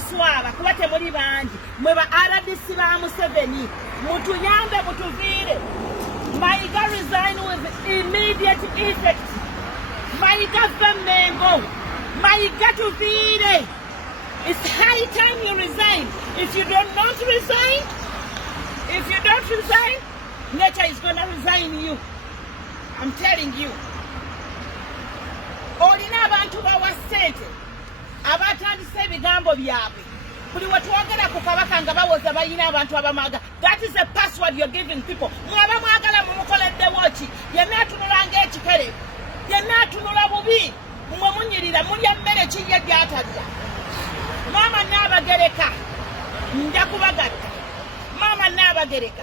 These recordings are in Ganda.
muswaba kuba temuli bangi mwe ba RDC ba Museveni mutuyambe mutuviire. Maiga resign with immediate effect. Maiga Mengo. Maiga tuviire. It's high time you resign. If you do not resign, nature is going to resign you. I'm telling you. Olina abantu bawasente abatandise ebigambo byabwe buli wetwogera ku kabaka nga bawoza bayina abantu abamaga. That is a password you're giving people. Mwaba mwagala mumukoleddewo ki? Yenna atunulanga ekikere, yenna atunula bubi, mwe munyirira mulya mmere kirya gyatalya. Mama nabagereka nja kubagatta. Mama nabagereka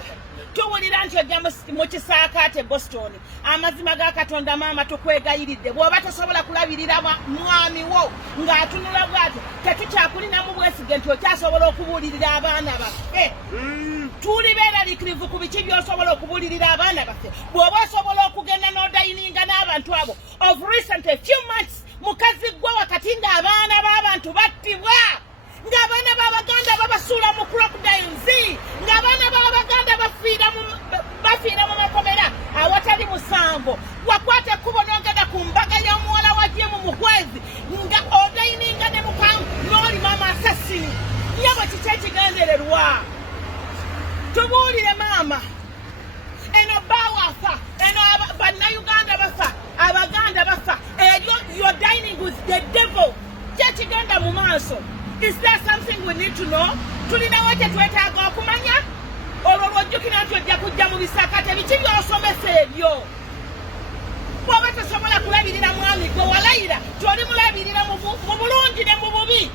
tuwulira nti ojja mu kisaakaate Boston. Amazima ga Katonda mama tukwegayiridde bw'oba tosobola kulabirira mwami wo ng'atunula bw'atyo tetukyakulinamu bwesige nti okyasobola okubuulirira abaana baffe. Tuli beeraliikirivu ku biki by'osobola okubuulirira abaana baffe bw'oba osobola okugenda n'odayininga n'abantu abo. Of recent a few months mukazi gwe wakati ng'abaana b'abantu battibwa, ng'abaana b'Abaganda babasuula mu crocodiles, ng'abaana b'Abaganda bafiira mu makomera awatali musango. Wakwata ekkubo n'ogenda ku mbaga y'omuwala wajje mu mukwezi nga odayininga ne mupangu n'oli mama asasini. Nyabo kiki ekigendererwa? Tubuulire mama. Eno bawafa, eno banaUganda bafa, Abaganda bafa. You're dining with the devil. Kyekigenda mu maaso. Is there something we need to know? Tulinawo kye twetaaga okumanya? Olwo lwojjukira nti ojja kujja mu bisakate biki by'osomesa ebyo. Bw'oba tosobola kulabirira mwami gwe walayira tyoli mulabirira mu bulungi ne mu bubi,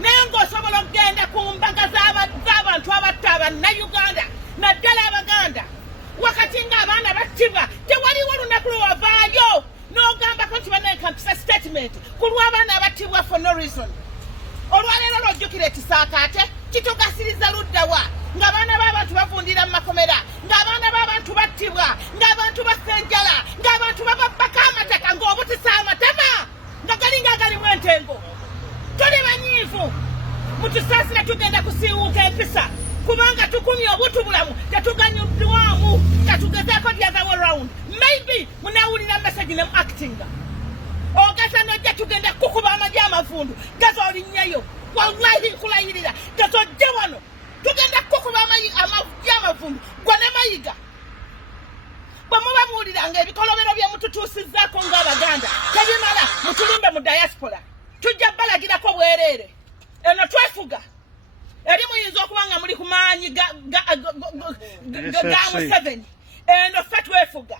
naye ng'osobola okugenda ku mbaga z'abantu abatta abanaUganda naddala Abaganda wakati ng'abaana battibwa. Tewaliwo olunaku lwe wavaayo n'ogambako nti banekampisa statement ku lw'abaana abattibwa for no reason. Olwaleero lwojjukira ekisaakaate kitugasiriza luddawa ng'abaana b'abantu bavundira mu makomera, ng'abaana b'abantu battibwa, ng'abantu bassa enjala, ng'abantu bababbako amataka ng'obutisa amatama nga galinga agalimu entengo. Tuli banyiivu mutusaasira tugenda kusiiwuuka empisa kubanga tukumye obutubulamu tetuganyuddwamu katugezeeko the other way round. Maybe munawulira message ne actinga ogasa nojja tugenda kukuba amagye amavundu gaza olinnyeyo. Wallahi nkulayirira gaza ojje wano tugenda kukuba amagye amavundu gwe ne Mayiga. Bwe muba muwuliranga ebikolobero bye mututuusizzaako ng'Abaganda tebimala mutulimbe mu diaspora tujja balagirako bwereere. Eno twefuga eri muyinza okuba nga muli ku maanyi ga Museveni. Eno ffe twefuga,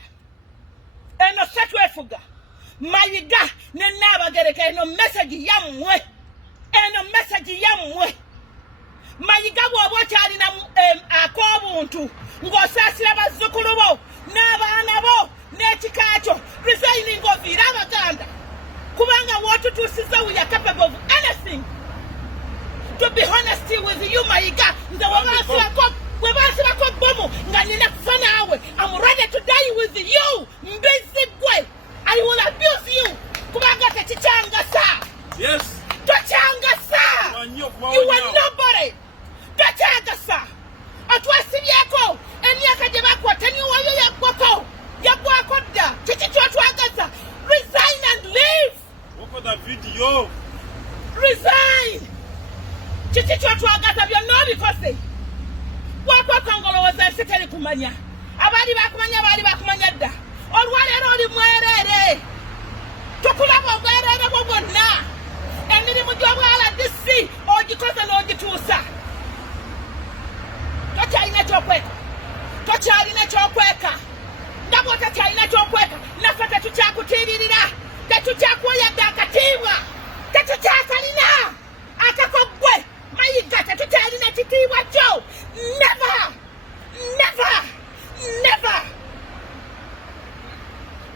eno ffe twefuga. Mayiga ne Nabagereka eno message yammwe, eno message yammwe. Mayiga bw'oba okyalina ak'obuntu ng'osaasira bazzukulu bo n'abaana bo n'ekika kyo resigning oviire Abaganda kubanga w'otutuusizza we are capable of anything. To be honest with you Mayiga, nze webansibako bomu nga nina kufa naawe. I'm ready to die with you. Mbizi gwe, I will abuse you kubanga tekikyangasa. Yes. Tokyangasa. You are nobody. Tokyangasa. Otwasibyeko emyaka gye bakwata niwayo yaggwako dda. Kiki kyotwagaza? Resign and leave. Wako the video. Resign. Kiki kyotwagaza byonna obikose. Wakwakangolowooza ensi teri kumanya. Abaali bakumanya dda. Olwaleero oli mwereere. Tukulaba obwereere bwo bwonna. Emirimu gy'obwa RDC ogikoze n'ogituusa. Tokyalina ekyokweka. Nga bw'otakyalina ekyokweka naffe tetukyakutiiririra. Tetukyakwoyadde akatiibwa. Tetukyakalina. Akakoggwe Mayiga tetukyalina kitiibwa kyo. Never.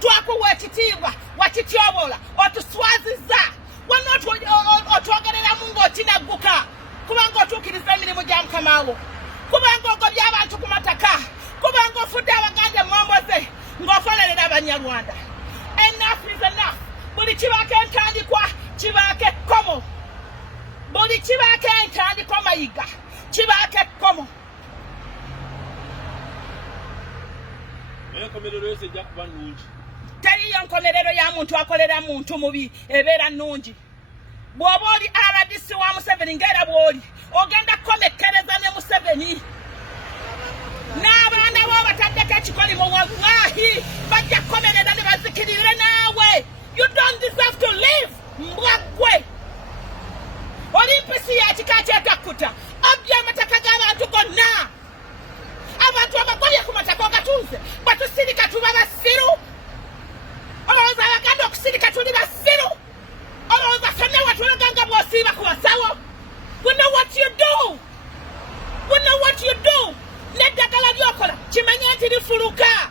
Twakuwa ekitiibwa wakityoboola otuswazizza wano otwogereramu ng'okinagguka kubanga otuukiriza emirimu gya Mukama wo, kubanga ogobya abantu ku mataka, kubanga ofudde Abaganda mwamboze ng'okolerera Abanyarwanda. Enough is enough. Buli kibaako entandikwa kibaako ekkomo. Buli Chibake entandiko maiga. Chibake komo. Teri yonkomerero ya muntu akolera muntu mubi ebera nungi. Bwoba oli RDC wa Museveni ngera bwoli ogenda komekereza ne Museveni. N'abaana bo bataddeko ekikolimu wallahi bajja komerera ne bazikirire naawe. You don't deserve to live. Mbwagwe. Olimpisi ya kika kyetakuta. Abya amataka g'abantu gonna. Abantu abakolye ku mataka ogatunze. Batusirika tuba basiru. Olowooza Abaganda okusirika tuli basiru. Olowooza ffenna watulaganga bw'osiiba ku basawo. We know what you do. We know what you do. N'eddagala ly'okola kimanye nti lifuluka.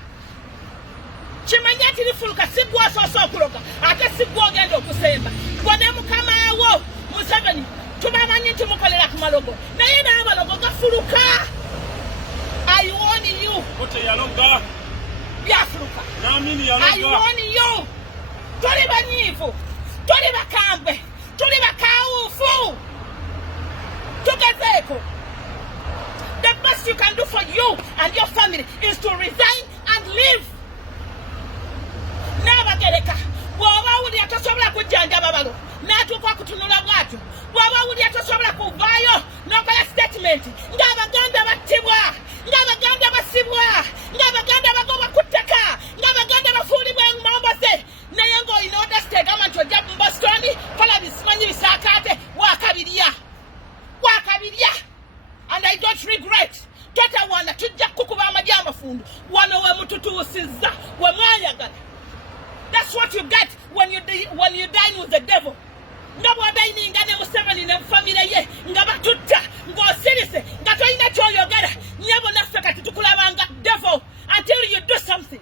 Kimanye nti lifuluka si gwe osoosa okuloga ate si gwe ogenda okusemba. Gwe ne mukama wo Museveni tubamanyi nti mukolera ku malogo naye n'amalogo gafuluka. I warn you. Byafuluka. I warn you. Toli banyiivu. Toli bakambwe. Toli bakawuufu. Tugezeeko. The best you can do for you and your family is to resign and leave. Nabagereka. Bw'oba wuli atasobola kujjanjaba balo n'atuuka kutunula bw'atyo. Bw'oba wuli atasobola kuvaayo n'okola statement ng'Abaganda battibwa, ng'Abaganda basibwa, ng'Abaganda bagobwa ku ttaka, ng'Abaganda bafuulibwa engomboze. Naye ng'olina odasita egamba nti ojja mu Boston kola bisimanyi bisaakaate wakabirya. Wakabirya. And I don't regret. Tata wana tujja kukuba amagye amafundu. Wano we mututuusizza we mwayagala. That's what you get when you dine with the devil. Nga bw'odaininga ne Museveni ne family ye nga batutta ng'osirise nga tolina ky'oyogera nyabo naffe kati tukulabanga devil until you do something.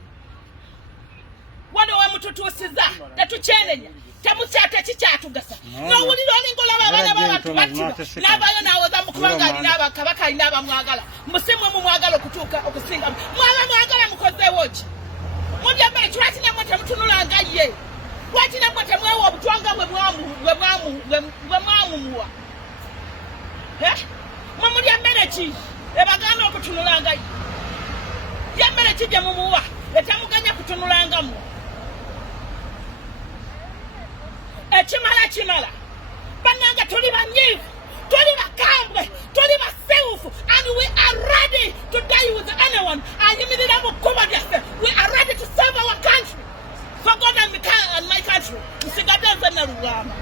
Wano we mututuusizza tetukyenenya temukyate kikyatugasa. N'owulira olinga olaba abaana b'abantu battibwa n'avaayo n'awoza mu kubanga alina abakabaka alina abamwagala. Musimwe mumwagala okutuuka okusinga. Mwaba mwagala mukozeewo ki? Mubyambale lwaki namwe temutunulanga ye? Lwaki namwe temwewa obutwanga bwe mwamumuwa? Mwe mulya mmere ki ebagaana okutunulanga ye? Lya mmere ki gye mumuwa etemuganya kutunulangamu? Ekimala kimala. Bannanga tuli banyiivu, tuli bakambwe, tuli basewufu, and we are ready to die with anyone. Ayimirira mu kkubo lyaffe. We are ready to serve our country. For God and my country. Nsigadde nze na Lugamba.